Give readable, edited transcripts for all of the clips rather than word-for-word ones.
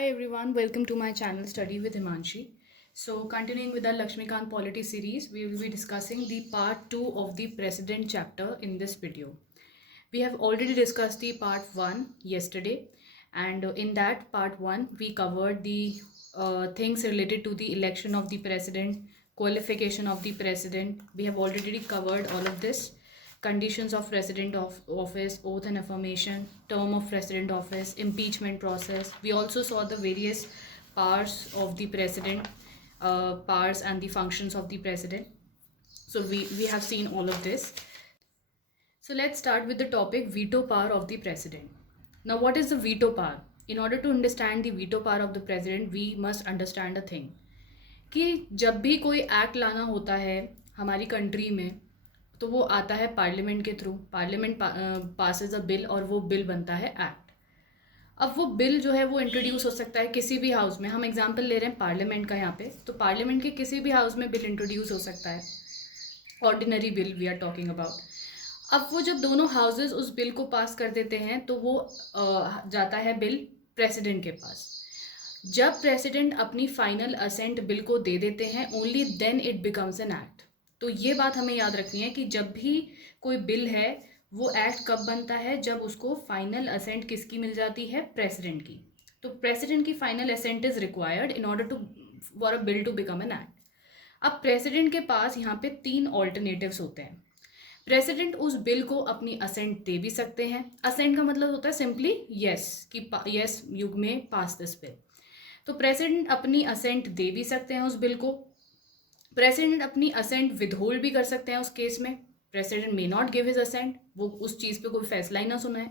Hi everyone, welcome to my channel Study with Himanshi. So, continuing with our Lakshmikant Polity series, we will be discussing the part 2 of the President chapter in this video. We have already discussed the part 1 yesterday, and in that part 1, we covered the things related to the election of the President, qualification of the President. We have already covered all of this. Conditions of president of office, oath and affirmation, term of president office, impeachment process. We also saw the various powers of the president, powers and the functions of the president. So we have seen all of this. So let's start with the topic veto power of the president. Now, what is the veto power? In order to understand the veto power of the president, we must understand a thing कि जब भी कोई act लाना होता है हमारी country में तो वो आता है पार्लियामेंट के थ्रू। पार्लियामेंट पासेस अ बिल और वो बिल बनता है एक्ट। अब वो बिल जो है वो इंट्रोड्यूस हो सकता है किसी भी हाउस में। हम एग्जांपल ले रहे हैं पार्लियामेंट का यहाँ पे, तो पार्लियामेंट के किसी भी हाउस में बिल इंट्रोड्यूस हो सकता है। Ordinary bill we are talking about. अब वो जब दोनों हाउसेस उस बिल को पास कर देते हैं तो वो जाता है बिल प्रेसिडेंट के पास। जब प्रेसिडेंट अपनी फाइनल असेंट बिल को दे देते हैं, only then it becomes an act. तो ये बात हमें याद रखनी है कि जब भी कोई बिल है वो एक्ट कब बनता है, जब उसको फाइनल असेंट किसकी मिल जाती है, प्रेसिडेंट की। तो प्रेसिडेंट की final assent is required in order to for a bill to become an act. अब प्रेसिडेंट के पास यहाँ पे 3 ऑल्टरनेटिव्स होते हैं। प्रेसिडेंट उस बिल को अपनी असेंट दे भी सकते हैं। असेंट का मतलब होता है सिंपली यस, कि यस युग में पास दिस बिल। तो प्रेसिडेंट अपनी असेंट दे भी सकते हैं उस बिल को। प्रेसिडेंट अपनी असेंट विदहोल्ड भी कर सकते हैं उस केस में। President may not give his assent, वो उस चीज़ पे कोई फैसला ही ना सुना है।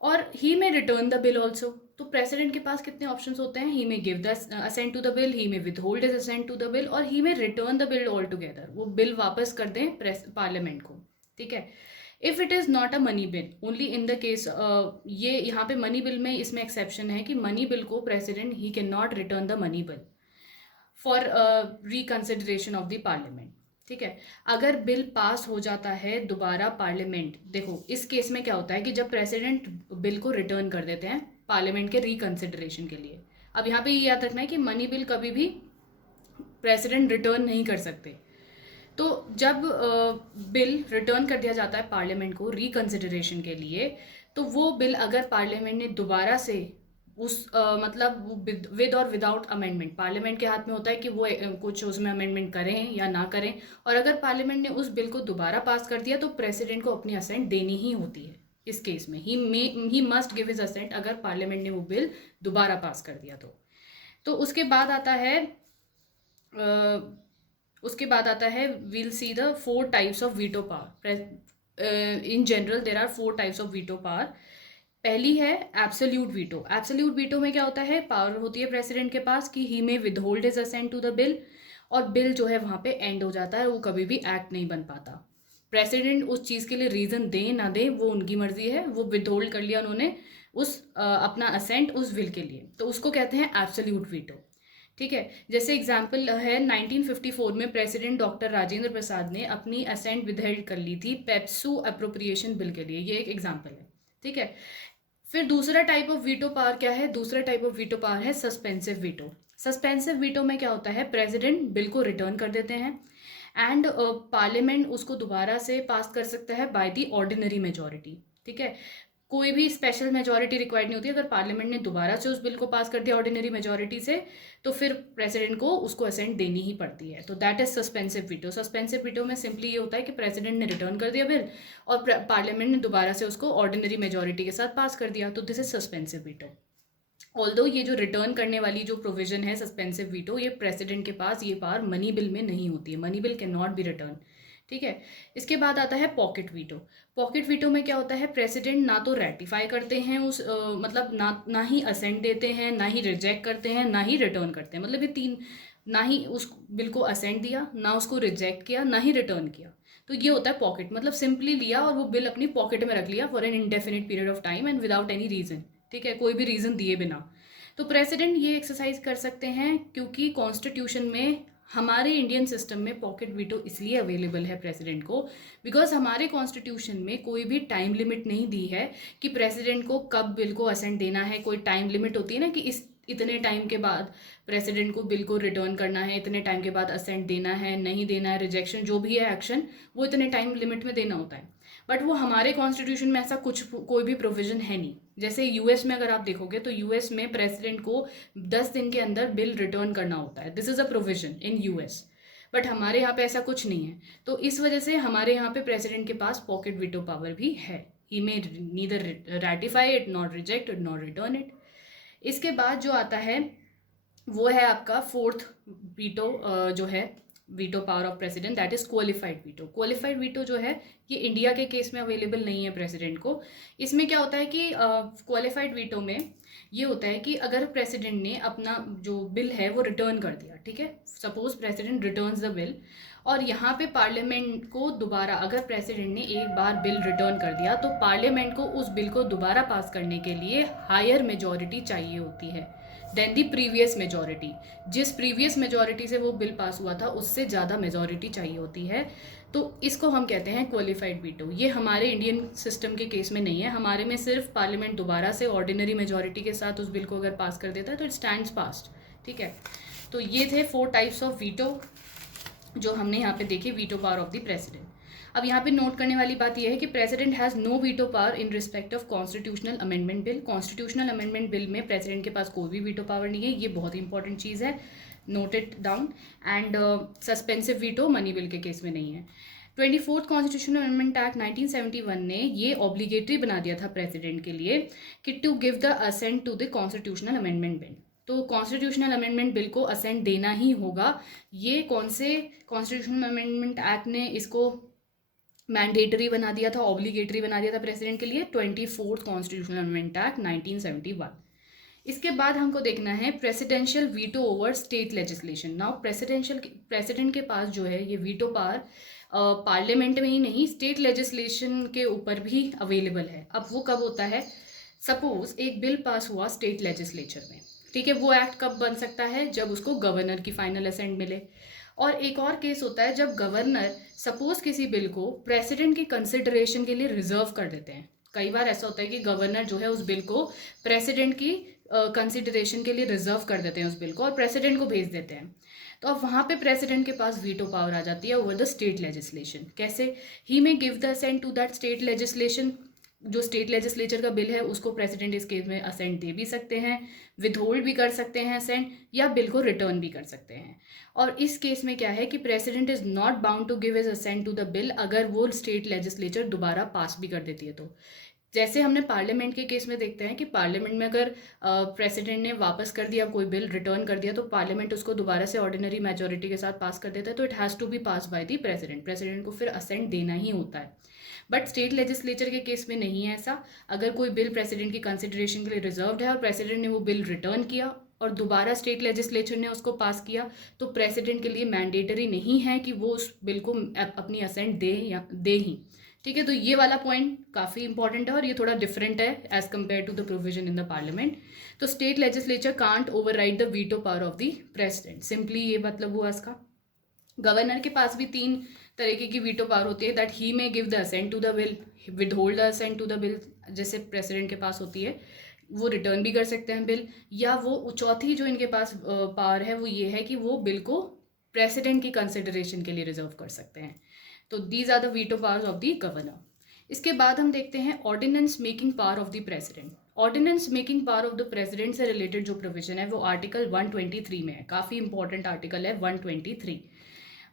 और he may return the bill also. तो प्रेसिडेंट के पास कितने ऑप्शन होते हैं? He may give the assent to the bill, he may withhold his assent to the bill, और he may return the bill all together. वो bill वापस कर दें पार्लियामेंट को। ठीक है। If it is not a money bill, only in the case, ये यहाँ पे मनी बिल में इसमें एक्सेप्शन है कि मनी बिल को president he can not return the money bill for reconsideration of the parliament. ठीक है। अगर बिल पास हो जाता है दोबारा पार्लियामेंट, देखो इस केस में क्या होता है कि जब प्रेसिडेंट बिल को रिटर्न कर देते हैं पार्लियामेंट के रिकन्सिडरेशन के लिए। अब यहाँ पे ये याद रखना है कि मनी बिल कभी भी प्रेसिडेंट रिटर्न नहीं कर सकते। तो जब बिल रिटर्न कर दिया जाता है पार्लियामेंट को रिकन्सिडरेशन के लिए, तो वो बिल अगर पार्लियामेंट ने दोबारा से उस मतलब विद और विदाउट अमेंडमेंट, पार्लियामेंट के हाथ में होता है कि वो कुछ उसमें अमेंडमेंट करें या ना करें। और अगर पार्लियामेंट ने उस बिल को दोबारा पास कर दिया तो प्रेसिडेंट को अपनी असेंट देनी ही होती है। इस केस में he must give his assent अगर पार्लियामेंट ने वो बिल दोबारा पास कर दिया तो उसके बाद आता है we'll see the 4 types of veto power. In general there are 4 types of veto power. पहली है एब्सोल्यूट वीटो। एब्सोल्यूट वीटो में क्या होता है? पावर होती है प्रेसिडेंट के पास कि he may withhold his assent to the bill, और बिल जो है वहाँ पे एंड हो जाता है, वो कभी भी एक्ट नहीं बन पाता। प्रेसिडेंट उस चीज़ के लिए रीज़न दें ना दें वो उनकी मर्जी है, वो विदहोल्ड कर लिया उन्होंने उस अपना असेंट उस बिल के लिए, तो उसको कहते हैं एब्सोल्यूट वीटो। ठीक है। जैसे एग्जाम्पल है 1954 में प्रेसिडेंट डॉक्टर राजेंद्र प्रसाद ने अपनी असेंट विदहेल्ड कर ली थी पेप्सू अप्रोप्रिएशन बिल के लिए। ये एक एग्जाम्पल है। ठीक है। फिर दूसरा टाइप ऑफ वीटो पावर क्या है? दूसरा टाइप ऑफ वीटो पावर है सस्पेंसिव वीटो। सस्पेंसिव वीटो में क्या होता है? प्रेसिडेंट बिल को रिटर्न कर देते हैं एंड पार्लियामेंट उसको दोबारा से पास कर सकता है बाय दी ऑर्डिनरी मेजॉरिटी। ठीक है। कोई भी स्पेशल मेजॉरिटी रिक्वायर्ड नहीं होती। अगर पार्लियामेंट ने दोबारा से उस बिल को पास कर दिया ऑर्डिनरी मेजॉरिटी से, तो फिर प्रेसिडेंट को उसको असेंट देनी ही पड़ती है। तो that is suspensive veto. Suspensive veto में सिंपली ये होता है कि प्रेसिडेंट ने रिटर्न कर दिया बिल और पार्लियामेंट ने दोबारा से उसको ऑर्डिनरी मेजॉरिटी के साथ पास कर दिया, तो this is suspensive veto. Although ये जो रिटर्न करने वाली जो प्रोविजन है सस्पेंसिव वीटो, ये प्रेसिडेंट के पास ये पावर मनी बिल में नहीं होती है। Money bill can not be return. ठीक है। इसके बाद आता है पॉकेट वीटो। पॉकेट वीटो में क्या होता है? प्रेसिडेंट ना तो रेटिफाई करते हैं उस मतलब ना ही असेंट देते हैं, ना ही रिजेक्ट करते हैं, ना ही रिटर्न करते हैं। मतलब ये 3, ना ही उस बिल को असेंट दिया, ना उसको रिजेक्ट किया, ना ही रिटर्न किया। तो ये होता है पॉकेट। मतलब सिंपली लिया और वो बिल अपनी पॉकेट में रख लिया for an indefinite period of time and without any reason. ठीक है। कोई भी रीज़न दिए बिना। तो प्रेसिडेंट ये एक्सरसाइज कर सकते हैं क्योंकि कॉन्स्टिट्यूशन में हमारे इंडियन सिस्टम में पॉकेट वीटो इसलिए अवेलेबल है प्रेसिडेंट को बिकॉज हमारे कॉन्स्टिट्यूशन में कोई भी टाइम लिमिट नहीं दी है कि प्रेसिडेंट को कब बिल को असेंट देना है। कोई टाइम लिमिट होती है ना कि इस इतने टाइम के बाद प्रेसिडेंट को बिल को रिटर्न करना है, इतने टाइम के बाद असेंट देना है, नहीं देना है, रिजेक्शन जो भी है एक्शन वो इतने टाइम लिमिट में देना होता है। बट वो हमारे कॉन्स्टिट्यूशन में ऐसा कुछ कोई भी प्रोविजन है नहीं। जैसे यूएस में अगर आप देखोगे तो यूएस में प्रेसिडेंट को 10 दिन के अंदर बिल रिटर्न करना होता है। This is a provision in US. But हमारे यहाँ पे ऐसा कुछ नहीं है। तो इस वजह से हमारे यहाँ पे प्रेसिडेंट के पास पॉकेट वीटो पावर भी है। He may neither ratify it, not reject it, not return it. इसके बाद जो आता है वो है आपका फोर्थ वीटो, जो है veto power of president, that is qualified veto. Qualified veto जो है ये इंडिया के केस में अवेलेबल नहीं है प्रेसिडेंट को। इसमें क्या होता है कि क्वालिफाइड वीटो में ये होता है कि अगर प्रेसिडेंट ने अपना जो बिल है वो रिटर्न कर दिया, ठीक है, suppose president returns the bill, और यहाँ पे पार्लियामेंट को दोबारा, अगर प्रेसिडेंट ने एक बार बिल रिटर्न कर दिया तो पार्लियामेंट को उस बिल को दोबारा पास करने के लिए हायर मेजॉरिटी चाहिए होती है देन दी प्रीवियस मेजॉरिटी। जिस प्रीवियस मेजॉरिटी से वो बिल पास हुआ था उससे ज़्यादा मेजॉरिटी चाहिए होती है। तो इसको हम कहते हैं क्वालिफाइड वीटो। ये हमारे इंडियन सिस्टम के केस में नहीं है। हमारे में सिर्फ पार्लियामेंट दोबारा से ऑर्डिनरी मेजॉरिटी के साथ उस बिल को अगर पास कर देता है तो इट स्टैंड्स पास्ट, ठीक है। तो ये थे 4 टाइप्स ऑफ वीटो जो हमने यहाँ पे देखे, veto power of the president. अब यहाँ पे नोट करने वाली बात यह है कि president has no veto power in respect of constitutional amendment bill. Constitutional amendment bill में प्रेसिडेंट के पास कोई भी वीटो पावर नहीं है। ये बहुत इंपॉर्टेंट चीज़ है, note it down. And suspensive veto money bill के केस में नहीं है। 24th कॉन्स्टिट्यूशनल अमेंडमेंट एक्ट 1971 ने ये ऑब्लिगेटरी बना दिया था प्रेसिडेंट के लिए कि to give the assent to the constitutional amendment bill. तो कॉन्स्टिट्यूशनल अमेंडमेंट बिल को असेंट देना ही होगा। ये कौन से कॉन्स्टिट्यूशनल अमेंडमेंट एक्ट ने इसको मैंडेटरी बना दिया था, ऑब्लिगेटरी बना दिया था प्रेसिडेंट के लिए? 24th constitutional amendment act 1971। इसके बाद हमको देखना है presidential veto over state legislation. Now president के पास जो है ये वीटो पावर पार्लियामेंट में ही नहीं, स्टेट लेजिस्लेशन के ऊपर भी अवेलेबल है। अब वो कब होता है? सपोज एक बिल पास हुआ स्टेट लेजिस्लेचर में, ठीक है, वो एक्ट कब बन सकता है? जब उसको गवर्नर की फाइनल असेंट मिले। और एक और केस होता है जब गवर्नर सपोज किसी बिल को प्रेसिडेंट की कंसिडरेशन के लिए रिजर्व कर देते हैं। कई बार ऐसा होता है कि गवर्नर जो है उस बिल को प्रेसिडेंट की कंसिडरेशन के लिए रिजर्व कर देते हैं उस बिल को और प्रेसिडेंट को भेज देते हैं। तो अब वहाँ पे प्रेसिडेंट के पास वीटो पावर आ जाती है ओवर द स्टेट लेजिस्लेशन। कैसे? He may give the assent to that state legislation. जो स्टेट लेजिस्लेचर का बिल है उसको प्रेसिडेंट इस केस में असेंट दे भी सकते हैं, विदहोल्ड भी कर सकते हैं असेंट, या बिल को रिटर्न भी कर सकते हैं। और इस केस में क्या है कि president is not bound to give his assent to the bill अगर वो स्टेट लेजिस्लेचर दोबारा पास भी कर देती है तो। जैसे हमने पार्लियामेंट के केस में देखते हैं कि पार्लियामेंट में अगर प्रेसिडेंट ने वापस कर दिया कोई बिल, रिटर्न कर दिया, तो पार्लियामेंट उसको दोबारा से ऑर्डिनरी मेजॉरिटी के साथ पास कर देता है, तो it has to be pass by the president. President को फिर असेंट देना ही होता है। बट स्टेट लेजिस्लेचर के केस में नहीं है ऐसा। अगर कोई बिल प्रेसिडेंट की कंसिडरेशन के लिए रिजर्व्ड है और प्रेसिडेंट ने वो बिल रिटर्न किया और दोबारा स्टेट लेजिस्लेचर ने उसको पास किया, तो प्रेसिडेंट के लिए मैंडेटरी नहीं है कि वो उस बिल को अपनी असेंट दे या दे ही, ठीक है। तो ये वाला पॉइंट काफ़ी इंपॉर्टेंट है और ये थोड़ा डिफरेंट है as compare to the provision in the parliament. तो state legislature can't override the veto power of the president. Simply ये मतलब हुआ इसका। गवर्नर के पास भी 3 तरीके की वीटो पावर होती है, that he may give the assent to the bill, withhold the assent to the bill, जैसे प्रेसिडेंट के पास होती है, वो रिटर्न भी कर सकते हैं बिल, या वो चौथी जो इनके पास पावर है वो ये है कि वो बिल को प्रेसिडेंट की कंसिडरेशन के लिए रिजर्व कर सकते हैं। तो these are the veto powers of the governor. इसके बाद हम देखते हैं ordinance making power of the president. Ordinance making power of the president से रिलेटेड जो प्रोविजन है वो आर्टिकल 123 में है। काफ़ी इंपॉर्टेंट आर्टिकल है 123।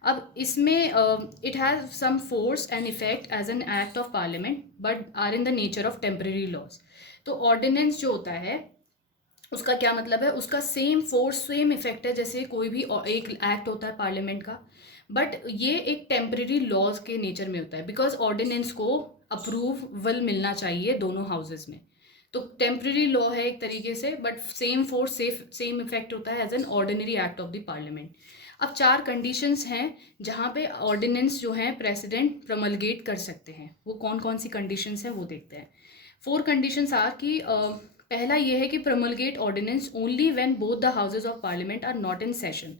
अब इसमें it has some force and effect as an act of parliament but are in the nature of temporary laws. तो ऑर्डिनेंस जो होता है उसका क्या मतलब है? उसका सेम फोर्स सेम इफेक्ट है जैसे कोई भी एक एक्ट होता है पार्लियामेंट का, बट ये एक टेम्परेरी लॉज के नेचर में होता है बिकॉज ऑर्डिनेंस को अप्रूवल मिलना चाहिए दोनों हाउसेज में। तो टेम्परेरी लॉ है एक तरीके से, but same force same effect होता है as an ordinary act of the parliament. अब 4 कंडीशंस हैं जहाँ पे ऑर्डिनेंस जो है प्रेसिडेंट प्रमलगेट कर सकते हैं। वो कौन कौन सी कंडीशंस हैं वो देखते हैं। 4 कंडीशंस आर कि पहला ये है कि promulgate ordinance only when both the houses of parliament are not in session.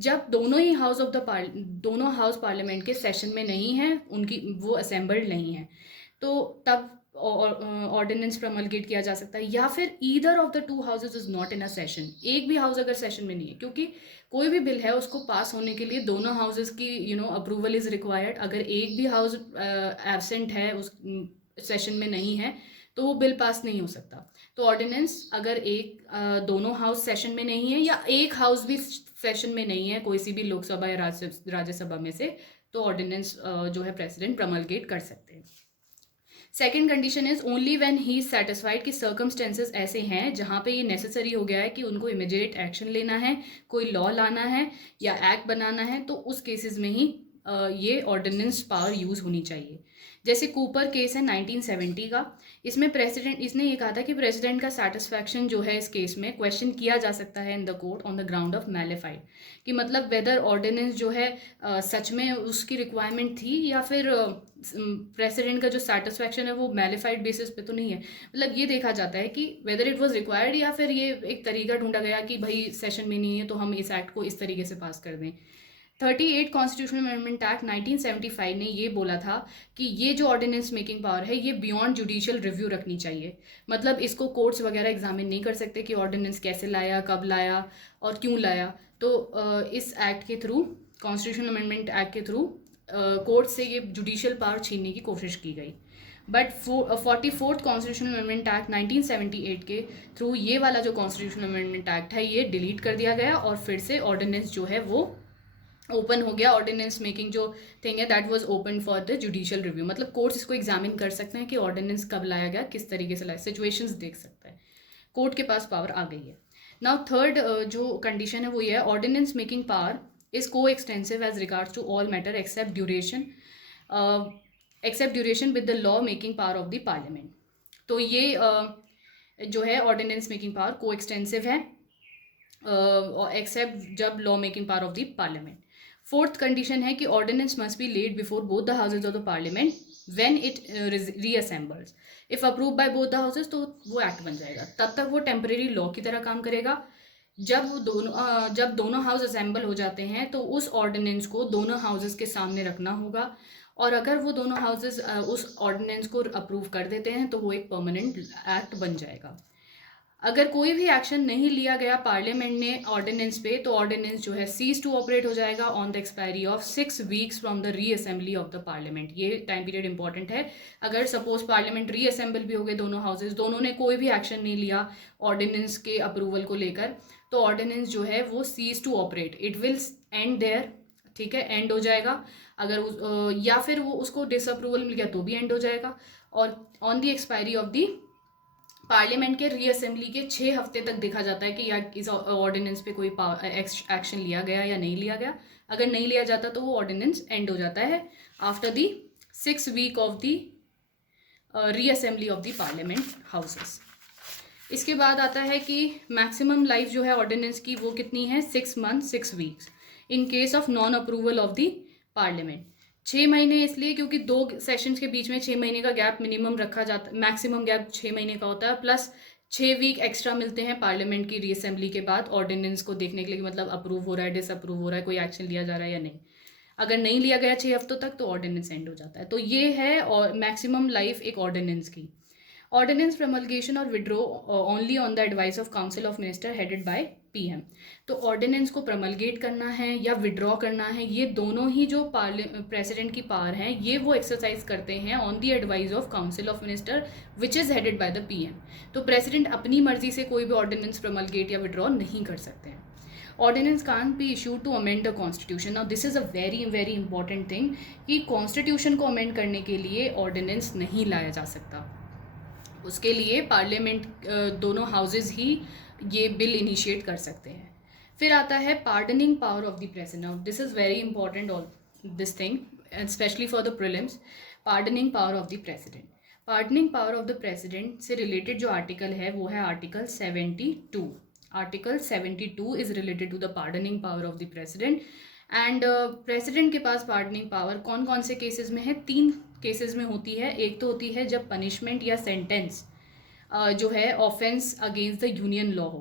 जब दोनों हाउस पार्लियामेंट के सेशन में नहीं है, उनकी वो असेंबल्ड नहीं है, तो तब ऑर्डिनेंस प्रमलगेट किया जा सकता है। या फिर either of the two houses is not in a session, एक भी हाउस अगर सेशन में नहीं है, क्योंकि कोई भी बिल है उसको पास होने के लिए दोनों हाउसेज की अप्रूवल इज रिक्वायर्ड। अगर एक भी हाउस एब्सेंट है, उस सेशन में नहीं है, तो वो बिल पास नहीं हो सकता। तो ऑर्डिनेंस अगर दोनों हाउस सेशन में नहीं है या एक हाउस भी सेशन में नहीं है, कोई सी भी लोकसभा या राज्यसभा में से, तो ऑर्डिनेंस जो है प्रेसिडेंट प्रमलगेट कर सकते हैं। Second condition is only when he is satisfied कि सर्कमस्टेंसेस ऐसे हैं जहाँ पे ये नेसेसरी हो गया है कि उनको इमीडिएट एक्शन लेना है, कोई लॉ लाना है या एक्ट बनाना है, तो उस केसेस में ही ये ऑर्डिनेंस पावर यूज़ होनी चाहिए। जैसे कूपर केस है 1970 का, इसमें इसने ये कहा था कि प्रेसिडेंट का सेटिस्फैक्शन जो है इस केस में क्वेश्चन किया जा सकता है in the court on the ground of mala fide, कि मतलब वेदर ऑर्डिनेंस जो है सच में उसकी रिक्वायरमेंट थी या फिर प्रेसिडेंट का जो सेटिस्फैक्शन है वो मैलिफाइड बेसिस पे तो नहीं है। मतलब ये देखा जाता है कि वेदर इट वाज रिक्वायर्ड या फिर ये एक तरीका ढूंढा गया कि भाई सेशन में नहीं है तो हम इस एक्ट को इस तरीके से पास कर दें। 38 कॉन्स्टिट्यूशनल अमेंडमेंट एक्ट 1975 ने ये बोला था कि ये जो ऑर्डिनेंस मेकिंग पावर है ये बियॉन्ड जुडिशियल रिव्यू रखनी चाहिए। मतलब इसको कोर्ट्स वगैरह एग्जामिन नहीं कर सकते कि ऑर्डिनेंस कैसे लाया, कब लाया और क्यों लाया। तो इस एक्ट के थ्रू, कॉन्स्टिट्यूशनल अमेंडमेंट एक्ट के थ्रू, कोर्ट से ये जुडिशियल पावर छीनने की कोशिश की गई। But 44th constitutional amendment act 1978 के थ्रू ये वाला जो कॉन्स्टिट्यूशनल अमेंडमेंट एक्ट है ये डिलीट कर दिया गया और फिर से ऑर्डिनेंस जो है वो ओपन हो गया। ऑर्डिनेंस मेकिंग जो थिंग है that was open for the judicial review. मतलब कोर्ट्स इसको एग्जामिन कर सकते हैं कि ऑर्डिनेंस कब लाया गया, किस तरीके से लाया, सिचुएशंस देख सकता है, कोर्ट के पास पावर आ गई है। नाउ थर्ड जो कंडीशन है वो ये है, ordinance making power is coextensive as regards to all matter except duration with the law making power of the parliament. तो ये जो है ordinance making power coextensive है एक्सेप्ट जब law making power of the parliament. Fourth condition है कि ordinance must be laid before both the houses of the parliament when it reassembles. If approve by both the houses तो वो act बन जाएगा। तब तक वो टेम्परेरी लॉ की तरह काम करेगा। जब दोनों हाउस असेंबल हो जाते हैं तो उस ऑर्डिनेंस को दोनों हाउसेज के सामने रखना होगा, और अगर वो दोनों हाउसेज उस ऑर्डिनेंस को अप्रूव कर देते हैं तो वो एक परमानेंट एक्ट बन जाएगा। अगर कोई भी एक्शन नहीं लिया गया पार्लियामेंट ने ऑर्डिनेंस पे, तो ऑर्डिनेंस जो है सीज टू ऑपरेट हो जाएगा on the expiry of 6 weeks from the reassembly of the parliament. ये टाइम पीरियड इंपॉर्टेंट है। अगर सपोज पार्लियामेंट रीअसेंबल भी हो गए, दोनों हाउसेज, दोनों ने कोई भी एक्शन नहीं लिया ऑर्डिनेंस के अप्रूवल को लेकर, तो ऑर्डिनेंस जो है वो cease to operate, it will end there. ठीक है, एंड हो जाएगा। अगर या फिर वो उसको डिसअप्रूवल मिल गया तो भी एंड हो जाएगा। और on the expiry of the parliament के रीअसेंबली के 6 हफ्ते तक देखा जाता है कि यार इस ऑर्डिनेंस पे कोई एक्शन लिया गया या नहीं लिया गया। अगर नहीं लिया जाता तो वो ऑर्डिनेंस एंड हो जाता है after the 6 week of the reassembly of the parliament houses. इसके बाद आता है कि मैक्सिमम लाइफ जो है ऑर्डिनेंस की वो कितनी है, 6 month 6 weeks in case of non approval of the parliament. 6 महीने इसलिए क्योंकि 2 सेशंस के बीच में 6 महीने का गैप मिनिमम रखा जाता, मैक्सिमम गैप 6 महीने का होता है, प्लस 6 वीक एक्स्ट्रा मिलते हैं पार्लियामेंट की रीअसेंबली के बाद ऑर्डिनेंस को देखने के लिए, मतलब अप्रूव हो रहा है, डिसअप्रूव हो रहा है, कोई एक्शन लिया जा रहा है या नहीं। अगर नहीं लिया गया 6 हफ्तों तक तो ऑर्डिनेंस एंड हो जाता है। तो ये है और मैक्सिमम लाइफ एक ऑर्डिनेंस की। ऑर्डिनेंस प्रमलगेशन और withdraw only on the advice of council of minister headed by PM. तो ऑर्डिनेंस को प्रमलगेट करना है या विड्रॉ करना है, ये दोनों ही जो प्रेसिडेंट की पावर है ये वो एक्सरसाइज करते हैं on the advice of council of minister which is headed by the PM. तो प्रेसिडेंट अपनी मर्जी से कोई भी ऑर्डिनेंस प्रमलगेट या विड्रॉ नहीं कर सकते हैं। Ordinance can be issued to amend the constitution. Now this is a very very important thing कि कॉन्स्टिट्यूशन को अमेंड करने के लिए ऑर्डिनेंस नहीं लाया जा सकता। उसके लिए पार्लियामेंट दोनों हाउसेज ही ये बिल इनिशिएट कर सकते हैं। फिर आता है pardoning power of the president. Now this is very important all this thing specially for the prelims. Pardoning power of the president, pardoning power of the president से related जो article है वो है article 72। Article 72 is related to the pardoning power of the president. And president के पास pardoning power कौन कौन से केसेस में है, 3 केसेस में होती है। एक तो होती है जब पनिशमेंट या सेंटेंस जो है offence against the union law हो।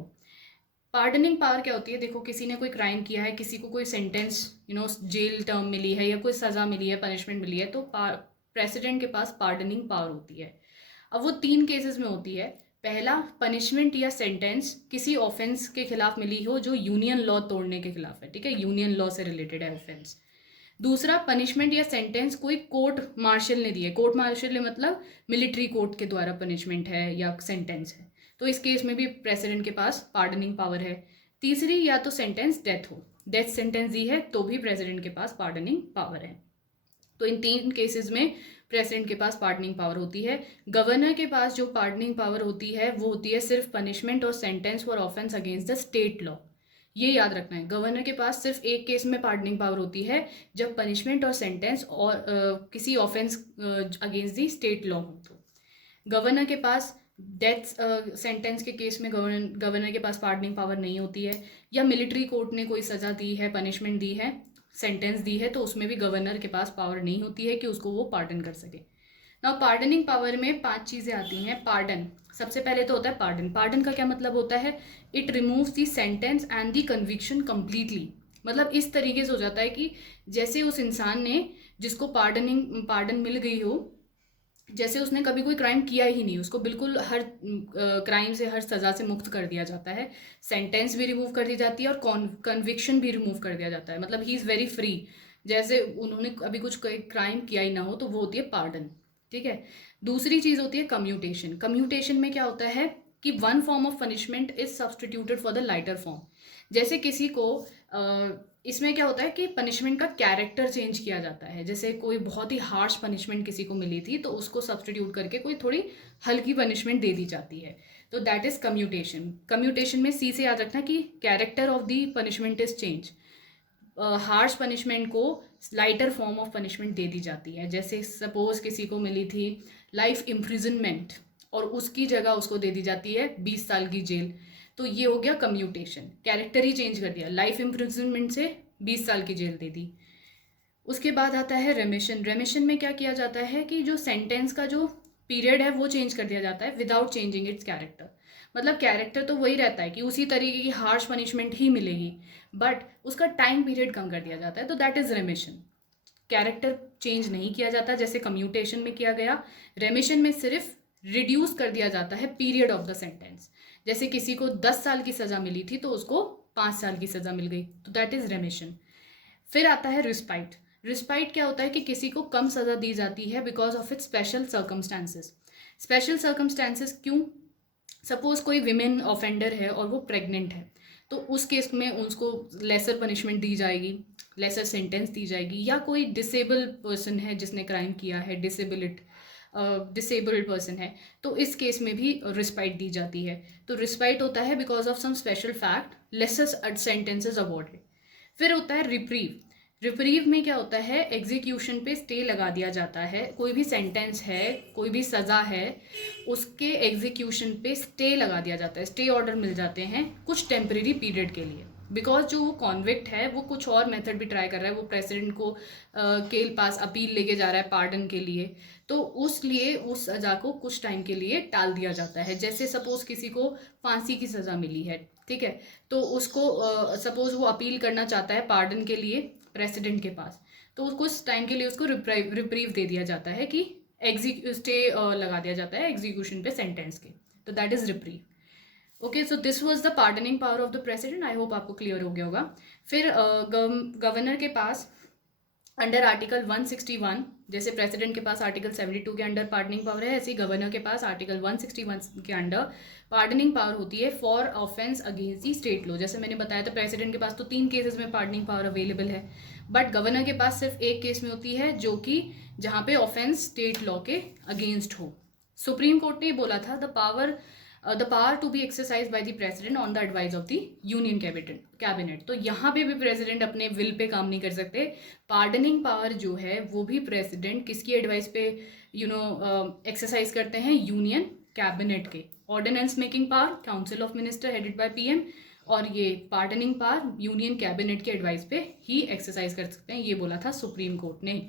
पार्डनिंग पावर क्या होती है, देखो किसी ने कोई क्राइम किया है, किसी को कोई सेंटेंस जेल टर्म मिली है या कोई सज़ा मिली है, पनिशमेंट मिली है, तो प्रेसिडेंट के पास पार्डनिंग पावर होती है। अब वो 3 केसेस में होती है। पहला, पनिशमेंट या सेंटेंस किसी ऑफेंस के खिलाफ मिली हो जो यूनियन लॉ तोड़ने के खिलाफ है, ठीक है, यूनियन लॉ से रिलेटेड है ऑफेंस। दूसरा, पनिशमेंट या सेंटेंस कोई कोर्ट मार्शल ने दी है, कोर्ट मार्शल मतलब मिलिट्री कोर्ट के द्वारा पनिशमेंट है या सेंटेंस है, तो इस केस में भी प्रेसिडेंट के पास पार्डनिंग पावर है। तीसरी, या तो सेंटेंस डेथ हो, डेथ सेंटेंस दी है तो भी प्रेसिडेंट के पास पार्डनिंग पावर है। तो इन 3 केसेस में प्रेसिडेंट के पास पार्डनिंग पावर होती है। गवर्नर के पास जो पार्डनिंग पावर होती है वो होती है सिर्फ पनिशमेंट और sentence for offence against the state law. ये याद रखना है, गवर्नर के पास सिर्फ एक केस में पार्डनिंग पावर होती है, जब पनिशमेंट और सेंटेंस और किसी offence against the state law हो। तो गवर्नर के पास डेथ सेंटेंस के केस में गवर्नर के पास पार्डनिंग पावर नहीं होती है, या मिलिट्री कोर्ट ने कोई सज़ा दी है, पनिशमेंट दी है, सेंटेंस दी है, तो उसमें भी गवर्नर के पास पावर नहीं होती है कि उसको वो पार्डन कर सके। ना पार्डनिंग पावर में 5 चीज़ें आती हैं। पार्डन, सबसे पहले तो होता है पार्डन। पार्डन का क्या मतलब होता है, it removes the sentence and the conviction completely. मतलब इस तरीके से हो जाता है कि जैसे उस इंसान ने, जिसको पार्डन मिल गई हो, जैसे उसने कभी कोई क्राइम किया ही नहीं, उसको बिल्कुल हर क्राइम से, हर सज़ा से मुक्त कर दिया जाता है। सेंटेंस भी रिमूव कर दी जाती है और कन्विक्शन भी रिमूव कर दिया जाता है, मतलब ही इज़ वेरी फ्री, जैसे उन्होंने अभी कुछ क्राइम किया ही ना हो, तो वो होती है पार्डन, ठीक है। दूसरी चीज़ होती है कम्यूटेशन। कम्यूटेशन में क्या होता है कि one form of punishment is substituted for the lighter form. जैसे किसी को इसमें क्या होता है कि पनिशमेंट का कैरेक्टर चेंज किया जाता है, जैसे कोई बहुत ही हार्श पनिशमेंट किसी को मिली थी तो उसको सब्सटीट्यूट करके कोई थोड़ी हल्की पनिशमेंट दे दी जाती है, तो दैट इज कम्यूटेशन। कम्यूटेशन में सी से याद रखना कि character of the punishment is change. Harsh punishment को लाइटर फॉर्म ऑफ पनिशमेंट दे दी जाती है, जैसे सपोज किसी को मिली थी लाइफ इम्प्रिजनमेंट और उसकी जगह उसको दे दी जाती है 20 साल की जेल, तो ये हो गया कम्यूटेशन, कैरेक्टर ही चेंज कर दिया, लाइफ इम्प्रिजनमेंट से 20 साल की जेल दे दी। उसके बाद आता है रेमिशन। रेमिशन में क्या किया जाता है कि जो सेंटेंस का जो पीरियड है वो चेंज कर दिया जाता है विदाउट चेंजिंग इट्स कैरेक्टर। मतलब कैरेक्टर तो वही रहता है कि उसी तरीके की हार्श पनिशमेंट ही मिलेगी, बट उसका टाइम पीरियड कम कर दिया जाता है, तो दैट इज रेमिशन। कैरेक्टर चेंज नहीं किया जाता जैसे कम्यूटेशन में किया गया। रेमिशन में सिर्फ रिड्यूस कर दिया जाता है पीरियड ऑफ द सेंटेंस, जैसे किसी को 10 साल की सज़ा मिली थी तो उसको 5 साल की सज़ा मिल गई, तो दैट इज रेमिशन। फिर आता है रिस्पाइट। रिस्पाइट क्या होता है कि किसी को कम सज़ा दी जाती है because of its special circumstances. Special circumstances क्यों, सपोज कोई विमेन ऑफेंडर है और वो प्रेग्नेंट है, तो उस केस में उसको लेसर पनिशमेंट दी जाएगी, लेसर सेंटेंस दी जाएगी। या कोई डिसेबल्ड पर्सन है जिसने क्राइम किया है, डिसेबल्ड पर्सन है, तो इस केस में भी रिस्पाइट दी जाती है। तो रिस्पाइट होता है because of some special fact, lesser sentences awarded. फिर होता है रिप्रीव। रिप्रीव में क्या होता है, एग्जीक्यूशन पे स्टे लगा दिया जाता है, कोई भी सेंटेंस है, कोई भी सज़ा है, उसके एग्जीक्यूशन पे स्टे लगा दिया जाता है, स्टे ऑर्डर मिल जाते हैं कुछ टेम्परेरी पीरियड के लिए, बिकॉज जो वो कॉन्विक्ट है वो कुछ और मेथड भी ट्राई कर रहा है, वो प्रेसिडेंट को के पास अपील लेके जा रहा है पार्डन के लिए, तो उस लिए उस सज़ा को कुछ टाइम के लिए टाल दिया जाता है। जैसे सपोज किसी को फांसी की सज़ा मिली है, ठीक है, तो उसको सपोज वो अपील करना चाहता है पार्डन के लिए प्रेसिडेंट के पास, तो कुछ टाइम के लिए उसको रिप्रीव दे दिया जाता है कि स्टे लगा दिया जाता है एग्जीक्यूशन पे सेंटेंस के, तो that is reprieve. Okay, so this was the pardoning power of the president. I hope आपको क्लियर हो गया होगा। फिर गवर्नर के पास अंडर आर्टिकल 161, जैसे प्रेसिडेंट के पास आर्टिकल 72 के अंडर पार्डनिंग पावर है, ऐसे गवर्नर के पास आर्टिकल 161 के अंडर पार्डनिंग पावर होती है for offence against the state law. जैसे मैंने बताया था प्रेसिडेंट के पास तो 3 केसेस में पार्डनिंग पावर अवेलेबल है, बट गवर्नर के पास सिर्फ एक केस में होती है, जो कि जहाँ पे ऑफेंस स्टेट लॉ के अगेंस्ट हो। सुप्रीम कोर्ट ने बोला था the power to be exercise by the president on the advice of the union cabinet. तो यहाँ पे भी प्रेसिडेंट अपने विल पे काम नहीं कर सकते। पार्डनिंग पावर जो है वो भी प्रेसिडेंट किसकी एडवाइस पे एक्सरसाइज करते हैं, यूनियन कैबिनेट के। Ordinance making power council of minister headed by PM, और ये पार्डनिंग पावर यूनियन कैबिनेट के एडवाइस पे ही एक्सरसाइज कर सकते हैं, ये बोला था सुप्रीम कोर्ट ने।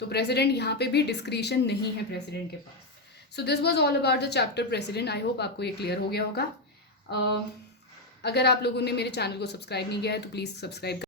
तो प्रेसिडेंट यहाँ पे भी डिस्क्रिशन नहीं है प्रेसिडेंट के पास। So this was all about the chapter president. I hope आपको ये क्लियर हो गया होगा। अगर आप लोगों ने मेरे चैनल को सब्सक्राइब नहीं किया है तो प्लीज़ सब्सक्राइब